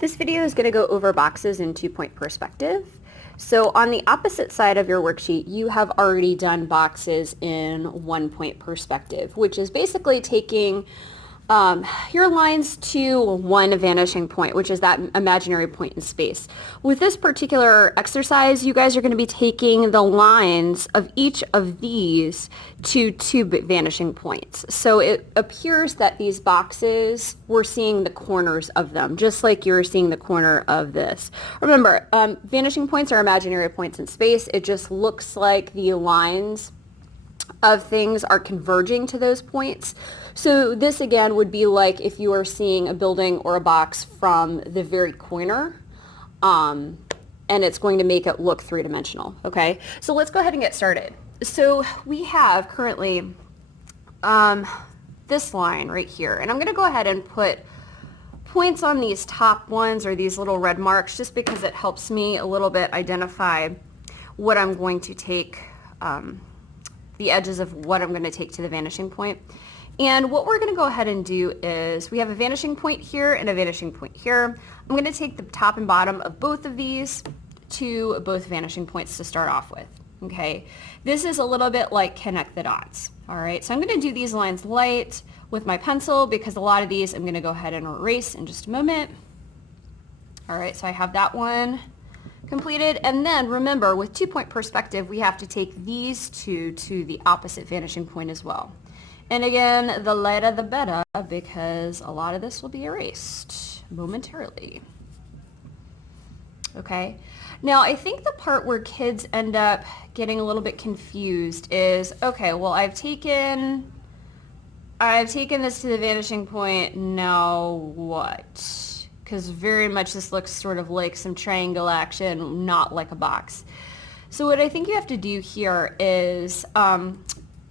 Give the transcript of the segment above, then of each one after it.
This video is going to go over boxes in 2-point perspective. So on the opposite side of your worksheet, you have already done boxes in 1-point perspective, which is basically taking your lines to one vanishing point, which is that imaginary point in space. With this particular exercise, you guys are going to be taking the lines of each of these to two vanishing points. So it appears that these boxes, we're seeing the corners of them, just like you're seeing the corner of this. Remember, vanishing points are imaginary points in space. It just looks like the lines of things are converging to those points. So this again would be like if you are seeing a building or a box from the very corner, and it's going to make it look three-dimensional, okay? So let's go ahead and get started. So we have currently this line right here, and I'm going to go ahead and put points on these top ones, or these little red marks, just because it helps me a little bit identify what I'm going to take, the edges of what I'm going to take to the vanishing point. And what we're going to go ahead and do is we have a vanishing point here and a vanishing point here. I'm going to take the top and bottom of both of these to both vanishing points to start off with. Okay, this is a little bit like connect the dots. All right, so I'm going to do these lines light with my pencil because a lot of these I'm going to go ahead and erase in just a moment. All right, so I have that one completed. And then remember, with 2-point perspective, we have to take these two to the opposite vanishing point as well. And again, the lighter the better, because a lot of this will be erased momentarily. Okay, now I think the part where kids end up getting a little bit confused is, okay, well, I've taken this to the vanishing point, now what? Because very much this looks sort of like some triangle action, not like a box. So what I think you have to do here is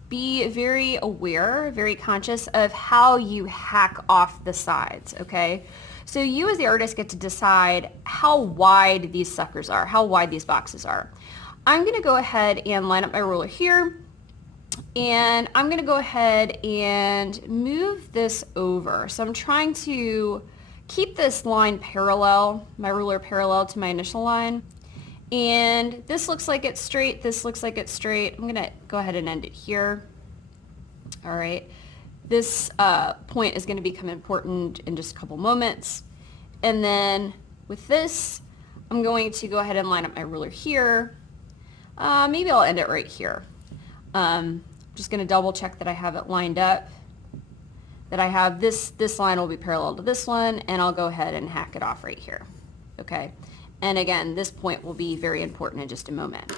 be very aware, very conscious of how you hack off the sides, okay? So you as the artist get to decide how wide these suckers are, how wide these boxes are. I'm going to go ahead and line up my ruler here, and I'm going to go ahead and move this over. So I'm trying to keep this line parallel, my ruler parallel to my initial line. And this looks like it's straight, this looks like it's straight. I'm going to go ahead and end it here. All right. This point is going to become important in just a couple moments. And then with this, I'm going to go ahead and line up my ruler here. Maybe I'll end it right here. Just going to double check that I have it lined up, that I have this line will be parallel to this one, and I'll go ahead and hack it off right here. Okay. And again, this point will be very important in just a moment.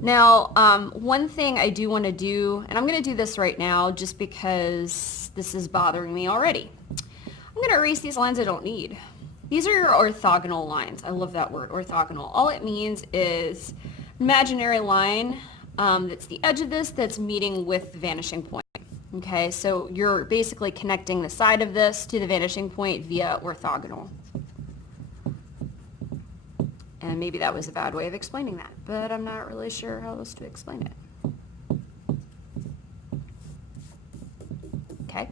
Now, one thing I do want to do, and I'm going to do this right now just because this is bothering me already. I'm going to erase these lines I don't need. These are your orthogonal lines. I love that word, orthogonal. All it means is imaginary line that's the edge of this that's meeting with the vanishing point. Okay, so you're basically connecting the side of this to the vanishing point via orthogonal. And maybe that was a bad way of explaining that, but I'm not really sure how else to explain it. Okay,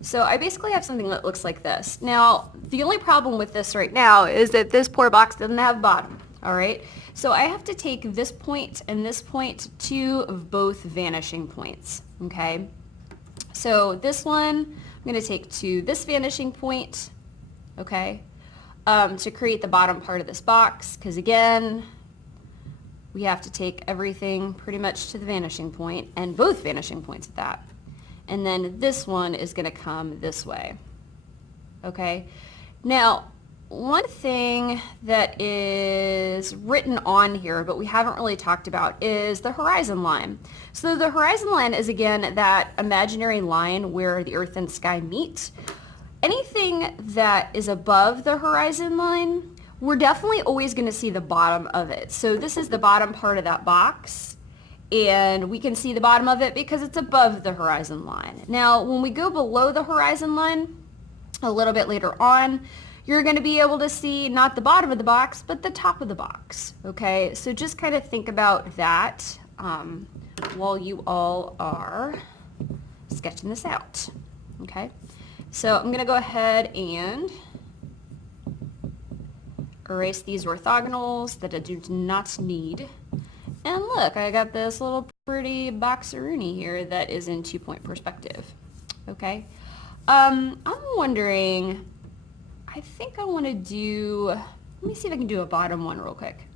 so I basically have something that looks like this. Now, the only problem with this right now is that this poor box doesn't have bottom, all right? So I have to take this point and this point to both vanishing points, okay? So this one, I'm going to take to this vanishing point, okay? To create the bottom part of this box, because again, we have to take everything pretty much to the vanishing point, and both vanishing points at that. And then this one is going to come this way. Okay? Now, one thing that is written on here, but we haven't really talked about, is the horizon line. So the horizon line is, again, that imaginary line where the earth and sky meet. Anything that is above the horizon line, we're definitely always going to see the bottom of it. So this is the bottom part of that box, and we can see the bottom of it because it's above the horizon line. Now, when we go below the horizon line, a little bit later on, you're going to be able to see not the bottom of the box, but the top of the box. Okay, so just kind of think about that while you all are sketching this out. Okay. So I'm going to go ahead and erase these orthogonals that I do not need. And look, I got this little pretty boxeroonie here that is in 2-point perspective. Okay. I'm wondering, I think I want to do, let me see if I can do a bottom one real quick.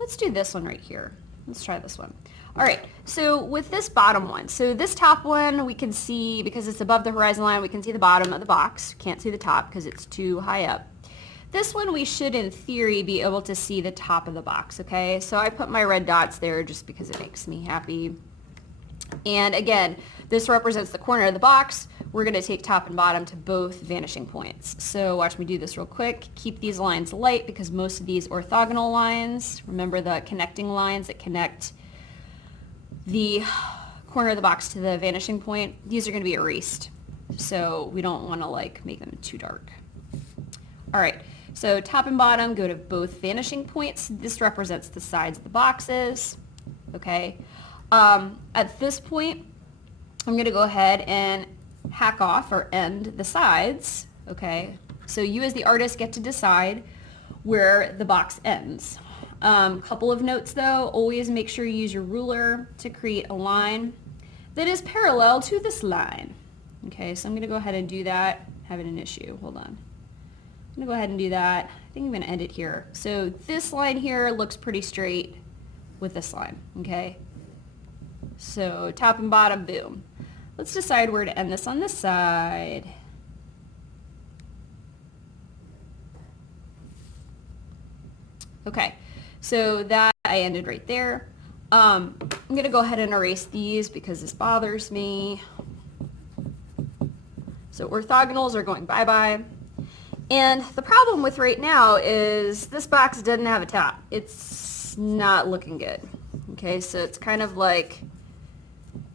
Let's do this one right here. Let's try this one. All right, so with this bottom one, so this top one we can see, because it's above the horizon line, we can see the bottom of the box. Can't see the top because it's too high up. This one we should, in theory, be able to see the top of the box, okay? So I put my red dots there just because it makes me happy. And again, this represents the corner of the box. We're going to take top and bottom to both vanishing points. So watch me do this real quick. Keep these lines light because most of these orthogonal lines, remember the connecting lines that connect the corner of the box to the vanishing point, these are going to be erased. So we don't want to like make them too dark. All right, so top and bottom go to both vanishing points. This represents the sides of the boxes, okay? At this point, I'm going to go ahead and hack off or end the sides, okay? So you as the artist get to decide where the box ends. Couple of notes though, always make sure you use your ruler to create a line that is parallel to this line. Okay, so I'm going to go ahead and do that. Having an issue, hold on. I'm going to go ahead and do that. I think I'm going to end it here. So this line here looks pretty straight with this line, okay? So top and bottom, boom. Let's decide where to end this on this side. Okay, so that I ended right there. I'm going to go ahead and erase these because this bothers me. So orthogonals are going bye-bye. And the problem with right now is this box doesn't have a top. It's not looking good. Okay, so it's kind of like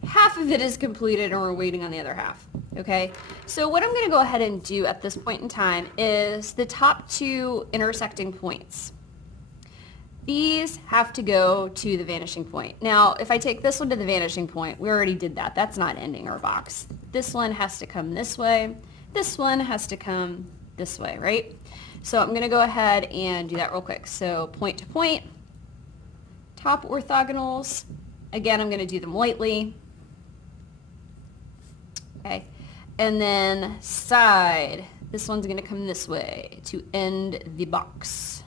half of it is completed and we're waiting on the other half. Okay, so what I'm going to go ahead and do at this point in time is the top two intersecting points. These have to go to the vanishing point. Now, if I take this one to the vanishing point, we already did that. That's not ending our box. This one has to come this way. This one has to come this way, right? So I'm going to go ahead and do that real quick. So point to point, top orthogonals. Again, I'm going to do them lightly. Okay. And then side. This one's going to come this way to end the box.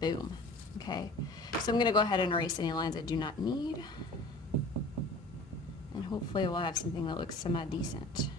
Boom. Okay. So I'm going to go ahead and erase any lines I do not need. And hopefully we'll have something that looks semi-decent.